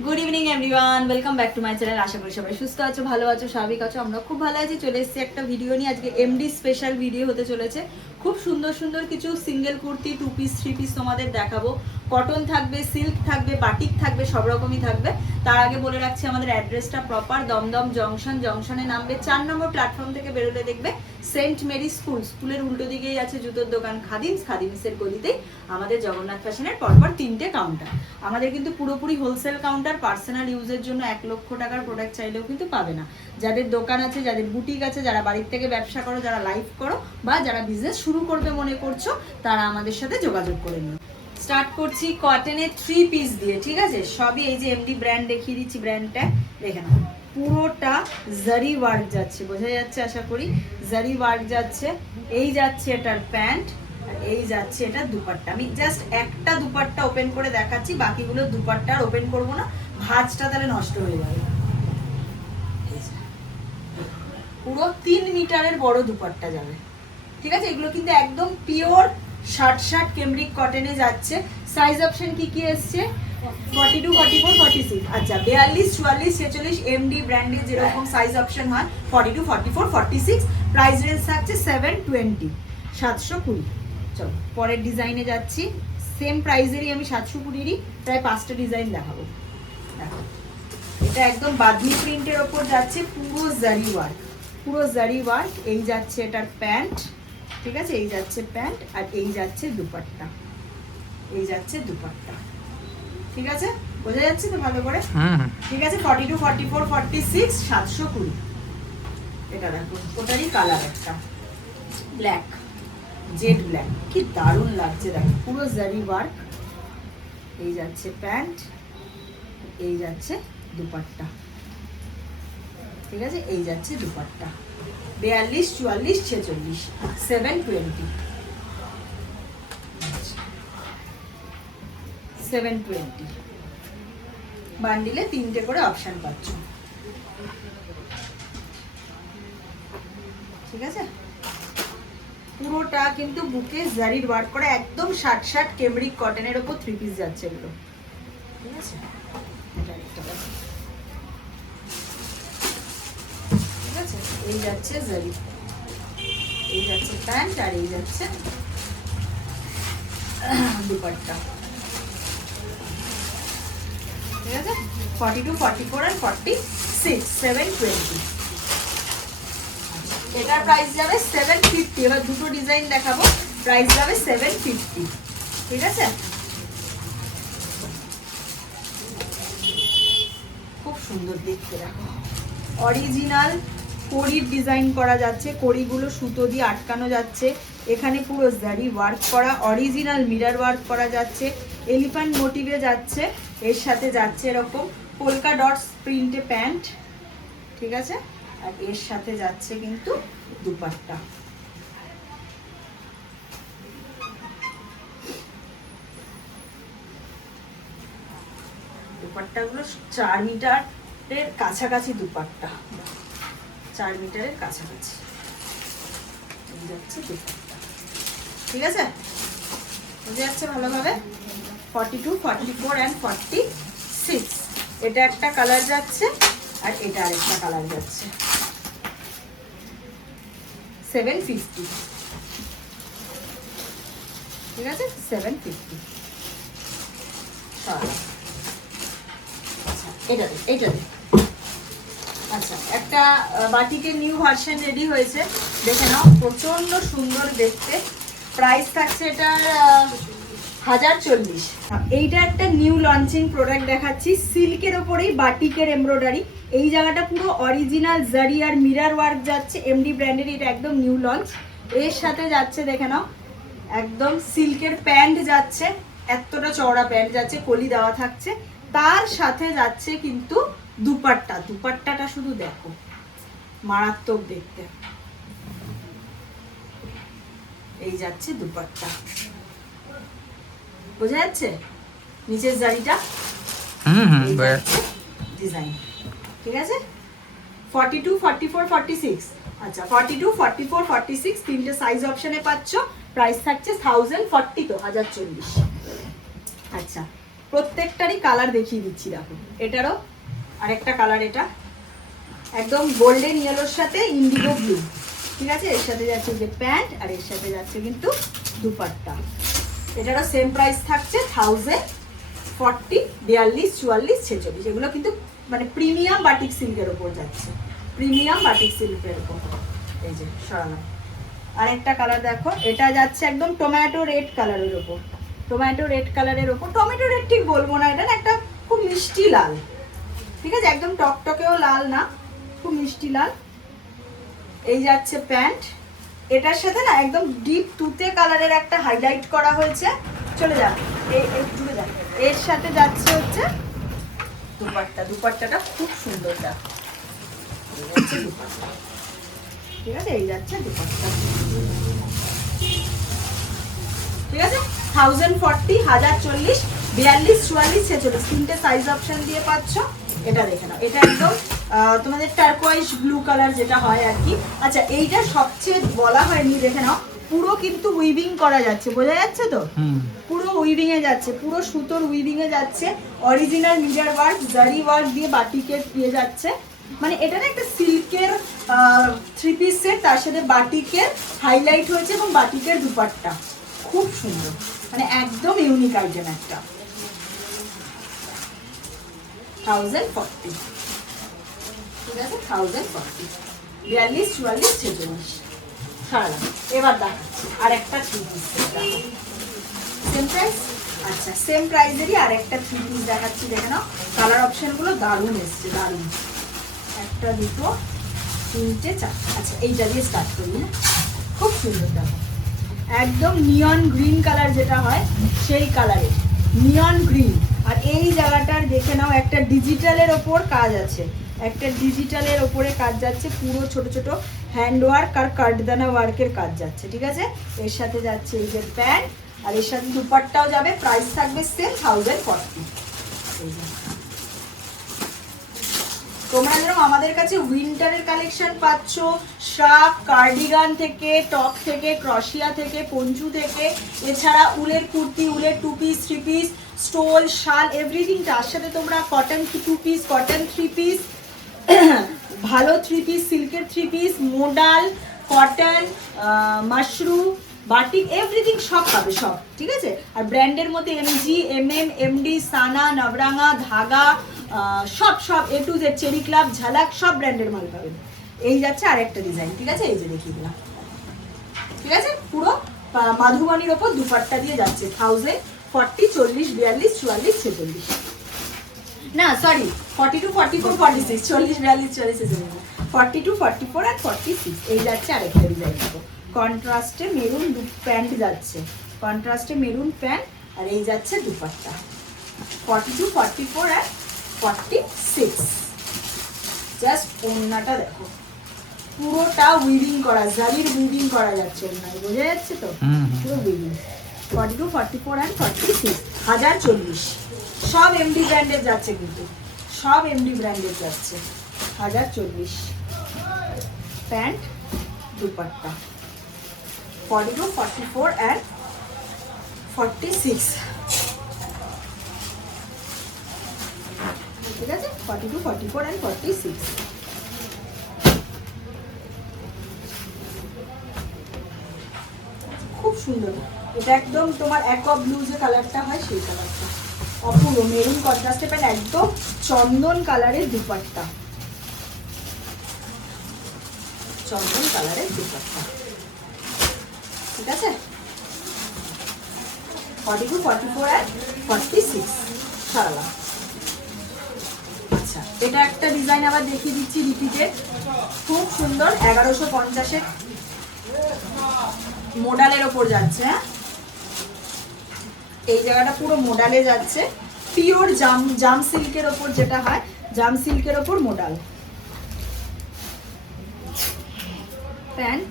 Good evening everyone welcome back to my channel আশা করি সবাই সুস্থ আছো, ভালো আছো, স্বাভাবিক আছো। আমরা খুব ভালো আছি। চলে এসেছি একটা ভিডিও নিয়ে। আজকে এমডি স্পেশাল ভিডিও হতে চলেছে। খুব সুন্দর সুন্দর কিছু single kurti two piece three piece তোমাদের দেখাবো। কটন থাকবে সিল্ক থাকবে বাটিক থাকবে, সব রকমই থাকবে। তার আগে বলে রাখছি, আমাদের অ্যাড্রেসটা প্রপার দমদম জংশন জংশনে নামবে। চার নম্বর প্ল্যাটফর্ম থেকে বেরোলে দেখবে সেন্ট মেরি স্কুল স্কুলের উল্টো দিকেই আছে জুতোর দোকান খাদিমস, খাদিমসের গলিতেই। আমাদের জগন্নাথ ফ্যাশনের পরপর তিনটে কাউন্টার আমাদের কিন্তু পুরোপুরি হোলসেল কাউন্টার পার্সোনাল ইউজের জন্য এক লক্ষ টাকার প্রোডাক্ট চাইলেও কিন্তু পাবে না। যাদের দোকান আছে, যাদের বুটিক আছে, যারা বাড়ির থেকে ব্যবসা করো, যারা লাইভ করো, বা যারা বিজনেস শুরু করবে মনে করছ, তারা আমাদের সাথে যোগাযোগ করে নিও। স্টার্ট করছি কটনের থ্রি পিস দিয়ে, ঠিক আছে? সবই এই যে এমডি ব্র্যান্ড দেখিয়ে দিচ্ছি ব্র্যান্ডটা দেখে নাও। পুরোটা জারি ওয়ার্ক যাচ্ছে, বোঝা যাচ্ছে আশা করি? জারি ওয়ার্ক যাচ্ছে, এই যাচ্ছে এটার প্যান্ট এই যাচ্ছে এটা দুপাট্টা। আমি জাস্ট একটা দুপাট্টা ওপেন করে দেখাচ্ছি, বাকিগুলো দুপাট্টা আর ওপেন করব না। ভাঁজটা তাহলে নষ্ট হয়ে যাবে। পুরো তিন মিটারের বড় দুপাট্টা যাবে। ঠিক আছে? এগুলো কিন্তু একদম পিওর শার্ট শার্ট কেমব্রিক কটনে যাচ্ছে। সাইজ অপশন কি কি এসছে? Forty two forty four forty six আচ্ছা বিয়াল্লিশ, চুয়াল্লিশ, ছেচল্লিশ এমডি ব্র্যান্ডের যেরকম সাইজ অপশন হয় forty two forty four forty six price range থাকছে সেভেন টোয়েন্টি সাতশো কুড়ি। চলো পরের ডিজাইনে যাচ্ছি। সেম প্রাইজেরই আমি সাতশো কুড়িরই প্রায় পাঁচটা ডিজাইন দেখাবো। দেখো এটা একদম বাদনি প্রিন্টের ওপর যাচ্ছে পুরো জারি ওয়ার্ক পুরো জারি ওয়ার্ক এই যাচ্ছে এটার প্যান্ট ঠিক আছে? এই যাচ্ছে প্যান্ট আর এই যাচ্ছে দুপাট্টা এই যাচ্ছে দুপাট্টা ঠিক আছে? বোঝা যাচ্ছে তো ভালো করে? ঠিক আছে forty two forty four forty six সাতশো কুড়ি। এটা দেখো ওটারই কালার একটা ব্ল্যাক জেড ব্ল্যাক। কি দারুণ লাগছে দেখো, পুরো জারি ওয়ার্ক এই যাচ্ছে প্যান্ট, এই যাচ্ছে দুপাট্টা। ঠিক আছে? এই যাচ্ছে দুপাট্টা। বিয়াল্লিশ, চুয়াল্লিশ, ছেচল্লিশ, সেভেন টোয়েন্টি। Seven twenty. বান্ডিলে তিনটে করে অপশন পাচ্ছ। ঠিক আছে? পুরোটা কিন্তু বুকে জারির ওয়ার্ক করা একদম ষাট শার্ট কেমরিক কটনের ওপর থ্রি পিস যাচ্ছে এগুলো। ঠিক আছে। ঠিক আছে? এই যাচ্ছে জারি। এই যাচ্ছে প্যান্ট আর এই যাচ্ছে দুপাট্টা। ঠিক আছে? ফর্টি টু ফর্টি ফোর আর ফর্টি সিক্স সেভেন টোয়েন্টি এটার প্রাইস যাবে সেভেন ফিফটি এবার দুটো ডিজাইন দেখাবো। প্রাইস যাবে সেভেন ফিফটি ঠিক আছে? খুব সুন্দর দেখতে দেখো। অরিজিনাল কড়ির ডিজাইন করা যাচ্ছে। কড়িগুলো সুতো দিয়ে আটকানো যাচ্ছে। এখানে পুরো জারি ওয়ার্ক করা অরিজিনাল মিরার ওয়ার্ক করা যাচ্ছে। এলিফ্যান্ট মোটিভে যাচ্ছে। এর সাথে যাচ্ছে এরকম। পোলকা ডটস প্রিন্টে প্যান্ট ঠিক আছে? আর এর সাথে যাচ্ছে কিন্তু দুপাট্টা। দুপাট্টাগুলো চার মিটারের কাছাকাছি দুপাট্টা। চার মিটারের কাছাকাছি। যাচ্ছে দুপাট্টা। ঠিক আছে? বুঝে যাচ্ছে ভালোভাবে। Forty two forty four and forty six এটা একটা কালার যাচ্ছে আর এটা আরেকটা কালার যাচ্ছে। সেভেন ফিফটি ঠিক আছে? সেভেন ফিফটি আচ্ছা। এটা দে, আচ্ছা একটা বাটিকে নিউ ভার্সন রেডি হয়েছে। দেখে নাও প্রচণ্ড সুন্দর দেখতে। প্রাইস থাকছে এটার হাজার চল্লিশ। এইটা একটা নিউ লঞ্চিং প্রোডাক্ট দেখাচ্ছি। সিল্কের ওপরেই বাটিকের এমব্রয়ডারি এই জায়গাটা পুরো অরিজিনাল জারি আর মিরার ওয়ার্ক যাচ্ছে। এমডি ব্র্যান্ডের এটা একদম নিউ লঞ্চ এর সাথে যাচ্ছে, দেখে নাও, একদম সিল্কের প্যান্ট যাচ্ছে। এতটা চওড়া প্যান্ট যাচ্ছে, কলি দেওয়া থাকছে। তার সাথে যাচ্ছে কিন্তু দুপাট্টা। দুপাট্টাটা শুধু দেখো, মারাত্মক দেখতে। এই যাচ্ছে দুপাট্টা। বোঝা যাচ্ছে? নিচের জারিটা? হুম হুম ডিজাইন ঠিক আছে forty two forty four forty six আচ্ছা forty two forty four forty six তিনটে সাইজ অপশনে পাচ্ছ। প্রাইস থাকছে থাউজেন্ড ফর্টি তো হাজার চল্লিশ। আচ্ছা প্রত্যেকটারই কালার দেখিয়ে দিচ্ছি দেখো। এটারও আরেকটা কালার এটা। একদম গোল্ডেন ইয়েলোর সাথে ইন্ডিগো ব্লু ঠিক আছে? এর সাথে যাচ্ছে যে প্যান্ট আর এর সাথে যাচ্ছে কিন্তু দুপাট্টা। এটারও সেম প্রাইস থাকছে থাউজেন্ড ফর্টি বিয়াল্লিশ, চুয়াল্লিশ, ছেচল্লিশ। এগুলো কিন্তু মানে প্রিমিয়াম বাটিক সিল্কের ওপর যাচ্ছে। প্রিমিয়াম বাটিক সিল্কের ওপর এই যে, সরালাম। আরেকটা কালার দেখো। এটা যাচ্ছে একদম টমেটো রেড কালারের ওপর টমেটো রেড কালারের ওপর টমেটো রেড ঠিক বলব না, এটা না একটা খুব মিষ্টি লাল। ঠিক আছে? একদম টকটকেও লাল না, খুব মিষ্টি লাল। এই যাচ্ছে প্যান্ট। এটার সাথে না একদম ডিপ তুতে কালারের একটা হাইলাইট করা হয়েছে। চলে যা এই এই চলে যা এর সাথে যাচ্ছে হচ্ছে দুপাট্টা। দুপাট্টাটা খুব সুন্দর দুপাট্টা ঠিক আছে? এই যাচ্ছে দুপাট্টা। ঠিক আছে? থাউজেন্ড ফর্টি হাজার চল্লিশ, বিয়াল্লিশ, চুয়াল্লিশ, ছেচল্লিশ। তিনটে সাইজ অপশন দিয়ে পাচ্ছ। এটা দেখে নাও। এটা একদম তোমাদের টার্কোয়াইজ ব্লু কালার যেটা হয় আর কি। আচ্ছা এইটা সবচেয়ে বলা হয়নি দেখে নাও। পুরো কিন্তু উইভিং করা যাচ্ছে বোঝা যাচ্ছে তো? হুম। পুরো উইভিং এ যাচ্ছে পুরো সুতোর উইভিং এ যাচ্ছে original mirror work zari work দিয়ে বাটিকের দিয়ে যাচ্ছে। মানে এটা না একটা সিল্কের থ্রি পিস সেট তার সাথে বাটিকের হাইলাইট হয়েছে এবং বাটিকের দুপাট্টা। খুব সুন্দর। মানে একদম ইউনিক আইটেম একটা। থাউজেন্ড ফর্টি ঠিক আছে থাউজেন্ড বিয়াল্লিশ চুয়াল্লিশ এবার আর একটা সেম আচ্ছা সেম আর একটা দেখে নাও কালার অপশনগুলো দারুণ এসছে দারুণ একটা দুটো তিনটে আচ্ছা খুব সুন্দর দেখো একদম নিয়ন গ্রিন কালার যেটা হয় সেই কালারের নিয়ন গ্রিন আর এই জায়গাটার দেখে নাও একটা ডিজিটালের ওপর কাজ আছে একটা ডিজিটালের ওপরে কাজ যাচ্ছে, পুরো ছোট ছোট হ্যান্ড ওয়ার্ক আর কাঠদানা ওয়ার্কের কাজ যাচ্ছে, ঠিক আছে? এর সাথে যাচ্ছে এই যে প্যান্ট আর এর সাথে দুপারটাও যাবে প্রাইস থাকবে সেম থাউজেন্ড ফর্টি তোমরা যেরকম আমাদের কাছে উইন্টারের কালেকশন পাচ্ছ, শার্প কার্ডিগান থেকে টপ থেকে ক্রশিয়া থেকে, পঞ্চু থেকে, এছাড়া উলের কুর্তি, উলের two piece three piece stole শাল এভরিথিং তার সাথে তোমরা cotton two piece cotton three piece ভালো থ্রি পিস সিল্কের three piece modal cotton mushroom batik everything সব পাবে, সব, ঠিক আছে? আর ব্র্যান্ডের মধ্যে MG MM MD Sana Nabaranga Dhaga সব সব A to Z cherry club Jhalak সব ব্র্যান্ডের মাল পাবেন। এই যাচ্ছে আরেকটা ডিজাইন ঠিক আছে? এই যে দেখিয়ে দিলাম। ঠিক আছে? পুরো মাধুবনীর ওপর দুপাট্টা দিয়ে যাচ্ছে। থাউজেন্ড ফর্টি চল্লিশ, বিয়াল্লিশ, চুয়াল্লিশ, ছেচল্লিশ। না sorry forty two forty four forty six চল্লিশ বিয়াল্লিশ চল্লিশ ফর্টি টু ফর্টি ফোর আর ফর্টি সিক্স এই যাচ্ছে আরেকটা ডিজাইন দেখো। কন্ট্রাস্টে মেরুন প্যান্ট যাচ্ছে। কন্ট্রাস্টে মেরুন প্যান্ট আর এই যাচ্ছে dupatta. Forty two forty four আর ফর্টি সিক্স জাস্ট ওড়নাটা দেখো। পুরোটা উইভিং করা জারির উইভিং করা যাচ্ছে ওড়নায় বোঝা যাচ্ছে তো। পুরো weaving forty two forty four and forty six হাজার চল্লিশ। সব এমডি ব্র্যান্ডের যাচ্ছে কিন্তু। সব এমডি ব্র্যান্ডের যাচ্ছে। হাজার চল্লিশ pant, dupatta. Forty two forty four and forty six. ঠিক আছে? Forty two, forty four and forty six. খুব সুন্দর। এটা একদম তোমার অ্যাকোয়া ব্লু যে কালারটা হয়, সেই কালারটা অপূর্ব মেরুন কন্ট্রাস্টে প্যান্ট একদম চন্দন কালারের দুপাট্টা। চন্দন কালারের দুপাট্টা। ঠিক আছে? Forty two forty four and forty six সারালাম। আচ্ছা এটা একটা ডিজাইন আবার দেখিয়ে দিচ্ছি রিপিটেড। খুব সুন্দর, এগারোশো পঞ্চাশের মোডালের ওপর যাচ্ছে হ্যাঁ? এই জায়গাটা পুরো মোডালে যাচ্ছে। পিওর জাম জাম সিল্কের ওপর যেটা হয়, জাম সিল্কের ওপর মোডাল। Pant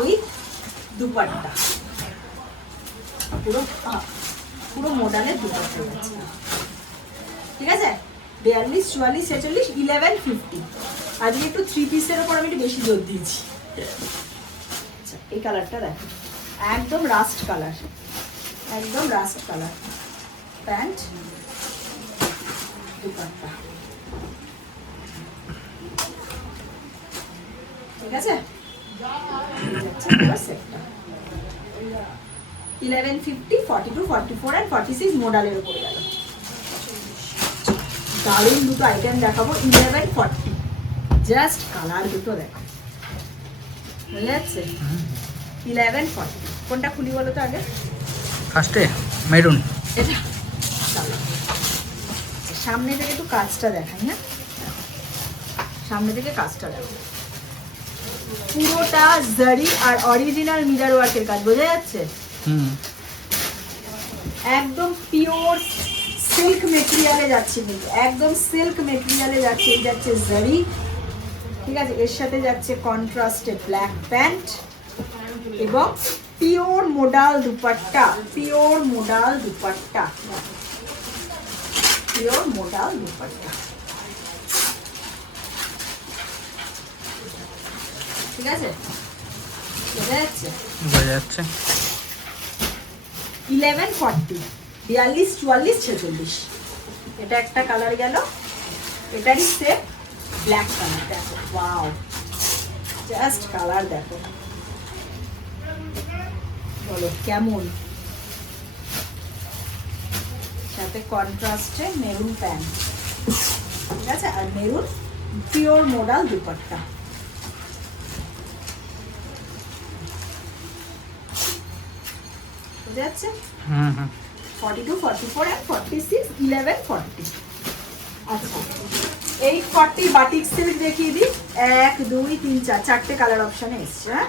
with dupatta. পুরো পুরো মোডালের দুপাট্টা যাচ্ছে। ঠিক আছে? বিয়াল্লিশ, চুয়াল্লিশ, ছেচল্লিশ ইলেভেন ফিফটি আজকে একটু থ্রি পিসের ওপর আমি একটু বেশি জোর দিয়েছি। আচ্ছা এই কালারটা দেখো। একদম রাস্ট কালার একদম রাস্ট কালার। প্যান্ট, দুপাট্টা। ঠিক আছে? Eleven fifty forty two. Forty four and forty six মডেলের উপরে গেল। দারুণ দুটো আইটেম দেখাবো ইলেভেন ফর্টি জাস্ট কালার দুটো দেখো বুঝে যাচ্ছে ইলেভেন ফর্টি কোনটা খুলি বলো তো আগে? ফার্স্টে মেরুন সামনে থেকে একটু কাজটা দেখাই হ্যাঁ? সামনে থেকে কাজটা দেখো পুরোটা জারি আর অরিজিনাল মিরার ওয়ার্কের কাজ বোঝা যাচ্ছে? হুম। একদম পিওর সিল্ক মেটেরিয়ালে যাচ্ছে কিন্তু একদম সিল্ক মেটেরিয়ালে যাচ্ছে এই যাচ্ছে জারি ঠিক আছে এর সাথে যাচ্ছে কন্ট্রাস্টে ব্ল্যাক প্যান্ট এবং pure modal dupatta pure modal dupatta. Pure modal dupatta. ঠিক আছে? বোঝা যাচ্ছে? বোঝা যাচ্ছে। ইলেভেন ফর্টি বিয়াল্লিশ চুয়াল্লিশ ছেচল্লিশ। এটা একটা কালার গেল। এটারই সেট ব্ল্যাক কালার দেখো। ওয়াও জাস্ট কালার দেখো। বলো কেমন? সাথে কন্ট্রাস্টে মেরুন প্যান্ট ঠিক আছে? আর মেরুন পিওর মোডাল দুপাট্টা। বুঝা যাচ্ছে? Forty two forty four and forty six eleven forty আচ্ছা এইট ফর্টি বাটিক সিল্ক দেখিয়ে দিই। এক দুই তিন চার চারটে কালার অপশানে এসছে হ্যাঁ?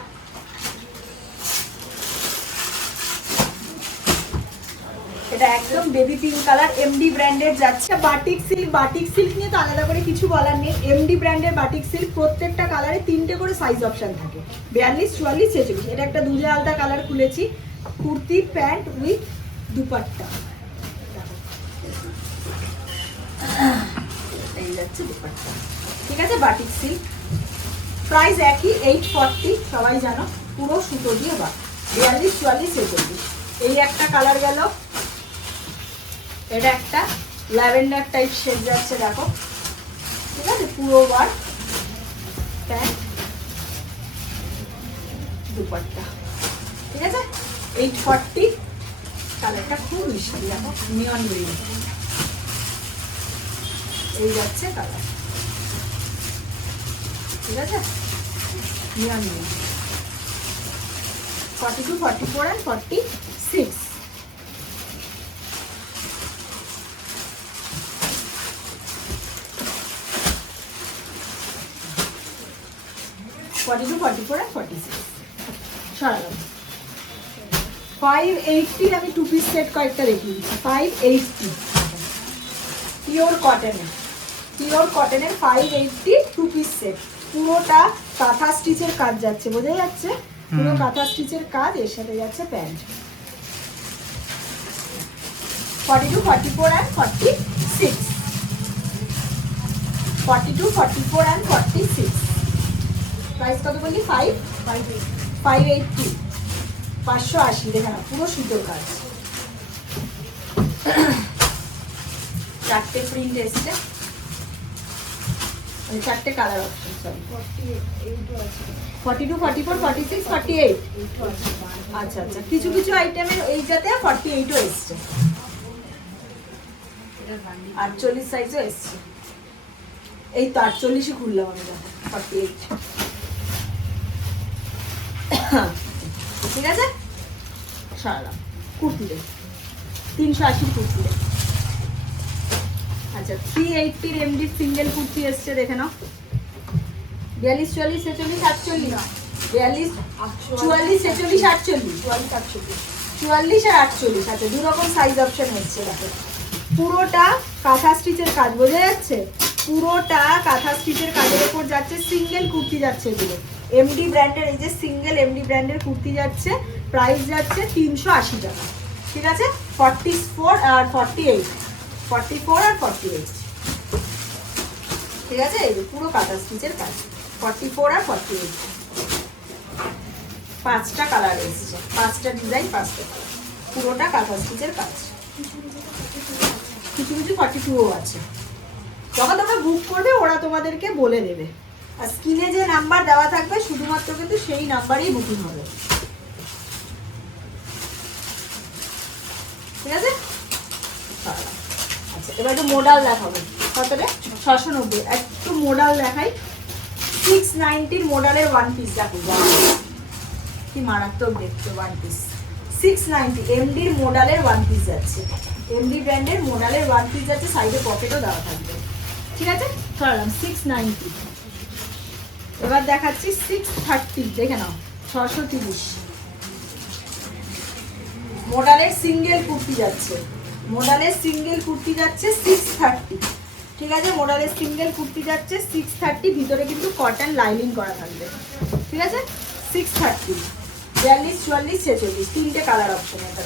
এটা একদম বেবি পিঙ্ক কালার এমডি ব্র্যান্ডের যাচ্ছে। বাটিক সিল্ক বাটিক সিল্ক নিয়ে তো আলাদা করে কিছু বলার নেই। এমডি ব্র্যান্ডের বাটিক সিল্ক প্রত্যেকটা কালারে তিনটে করে সাইজ অপশন থাকে। বিয়াল্লিশ, চুয়াল্লিশ, ছেচল্লিশ। এটা একটা দুধে আলতা কালার খুলেছি। Kurti, pant with dupatta. এই যাচ্ছে দুপাট্টা। ঠিক আছে, বাটিক সিল্ক প্রাইস একই এইট ফর্টি সবাই জানো। পুরো সুতো দিয়ে বা বিয়াল্লিশ, চুয়াল্লিশ, ছেচল্লিশ। এই একটা কালার গেল এটা একটা ল্যাভেন্ডার টাইপ শেড যাচ্ছে দেখো। ঠিক আছে? পুরো বার। প্যান্ট দুপাট্টা। ঠিক আছে? Eight forty. কালারটা খুব মিষ্টি, দেখো। Neon green. এই যাচ্ছে কালার। ঠিক আছে? Neon green. Forty two, forty four and forty six. Forty two forty four and forty six সরালাম। Five এইটটির আমি টু পিস সেট কয়েকটা দেখিয়ে দিচ্ছি। ফাইভ এইটটি পিওর কটনের পিওর কটনের five eighty two piece set পুরোটা কাঁথা স্টিচের কাজ যাচ্ছে বোঝা যাচ্ছে? পুরো কাঁথা স্টিচের কাজ এর সাথে যাচ্ছে pant forty two forty four and forty six forty two forty four and forty six price কত বললি? ফাইভ ফাইভ এইট এইটটি পাঁচশো আশি, দেখে না, পুরো সুতোর কাজ চারটে প্রিন্ট এসছে। মানে চারটে colour option sorry forty two forty four forty six forty eight আচ্ছা আচ্ছা। কিছু কিছু আইটেমের এইটাতে ফর্টি এইটও এসছে। আটচল্লিশ সাইজও এসছে। এই তো আটচল্লিশই খুললাম আমি ফর্টি এইট ঠিক আছে? সারালাম। কুর্তিতে তিনশো আশির কুর্তিতে আচ্ছা থ্রি এইটটির এমডি সিঙ্গেল কুর্তি এসছে দেখে নাও। বিয়াল্লিশ চুয়াল্লিশ ছেচল্লিশ আটচল্লিশ। বিয়াল্লিশ চুয়াল্লিশ ছেচল্লিশ আটচল্লিশ। চুয়াল্লিশ আটচল্লিশ। চুয়াল্লিশ আর আটচল্লিশ। আচ্ছা দু রকম সাইজ অপশন এসছে দেখো। পুরোটা কাঁথা স্টিচের কাজ বোঝা যাচ্ছে? পুরোটা কাঁথা স্টিচের কাজের উপর যাচ্ছে সিঙ্গেল কুর্তি যাচ্ছে এগুলো। এমডি ব্র্যান্ডের এই যে সিঙ্গেল এমডি ব্র্যান্ডের কুর্তি যাচ্ছে প্রাইস যাচ্ছে তিনশো আশি টাকা। ঠিক আছে? ফর্টি ফোর আর ফর্টি এইট ফর্টি ফোর আর ফর্টি এইট ঠিক আছে? এই পুরো কাঁথা স্টিচের কাজ। ফর্টি ফোর আর ফর্টি এইট পাঁচটা কালার এসছে। পাঁচটা ডিজাইন পাঁচটা কালার পুরোটা কাঁথা স্টিচের কাজ। কিছু কিছু ফর্টি টুও আছে। যখন তোমরা বুক করবে, ওরা তোমাদেরকে বলে দেবে। আর স্ক্রিনে যে নাম্বার দেওয়া থাকবে, শুধুমাত্র কিন্তু সেই নাম্বারেই বুকিং হবে। ঠিক আছে? আচ্ছা এবার একটু মোডাল দেখাবো। কত রে ছশো নব্বই একটু মোডাল দেখাই। সিক্স নাইনটির মোডালের ওয়ান পিস দেখো। কি মারাত্মক দেখতে ওয়ান পিস সিক্স নাইনটি এমডির মোডালের ওয়ান পিস যাচ্ছে। এমডি ব্র্যান্ডের মোডালের ওয়ান পিস যাচ্ছে। সাইডে পকেটও দেওয়া থাকবে। ঠিক আছে? সরালাম সিক্স নাইনটি এবার দেখাচ্ছি সিক্স থার্টি দেখে নাও, ছশো তিরিশ। মোডালের সিঙ্গেল কুর্তি যাচ্ছে। মোডালের সিঙ্গেল কুর্তি যাচ্ছে সিক্স থার্টি ঠিক আছে? মোডালের সিঙ্গেল কুর্তি যাচ্ছে সিক্স থার্টি ভিতরে কিন্তু কটন লাইনিং করা থাকবে। ঠিক আছে? সিক্স থার্টি বিয়াল্লিশ, চুয়াল্লিশ, ছেচল্লিশ, তিনটে কালার অপশন এটা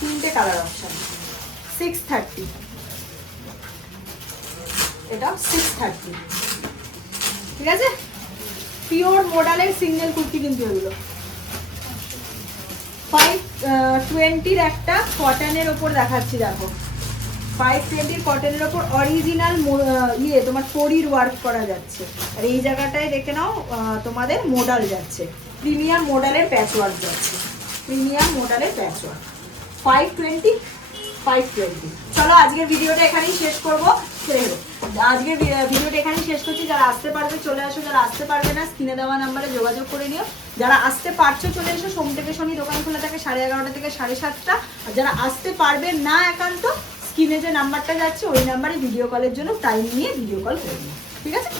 তিনটে কালার অপশন সিক্স থার্টি এটা সিক্স থার্টি ঠিক আছে? পিওর মোডালের সিঙ্গেল কুর্তি কিন্তু এগুলো। ফাইভ টোয়েন্টির একটা কটনের ওপর দেখাচ্ছি, দেখো। ফাইভ টোয়েন্টির কটনের ওপর অরিজিনাল ইয়ে তোমার পরির ওয়ার্ক করা যাচ্ছে। আর এই জায়গাটায় দেখে নাও তোমাদের মোডাল যাচ্ছে। প্রিমিয়াম মোডালের প্যাচ ওয়ার্ক যাচ্ছে। Premium মোডালের patch work five twenty five twenty চলো আজকের ভিডিওটা এখানেই শেষ করব। আজকের ভিডিওটা এখানেই শেষ করছি। যারা আসতে পারবে চলে আসো, যারা আসতে পারবে না, স্ক্রিনে দেওয়া নাম্বারে যোগাযোগ করে নিও। যারা আসতে পারছ চলে এসো, সোম থেকে শনি দোকান খোলা থাকে সাড়ে এগারোটা থেকে সাড়ে সাতটা। আর যারা আসতে পারবে না একান্ত, স্ক্রিনে যে নাম্বারটা যাচ্ছে, ওই নাম্বারে ভিডিও কলের জন্য টাইম নিয়ে ভিডিও কল করে নিও। ঠিক আছে?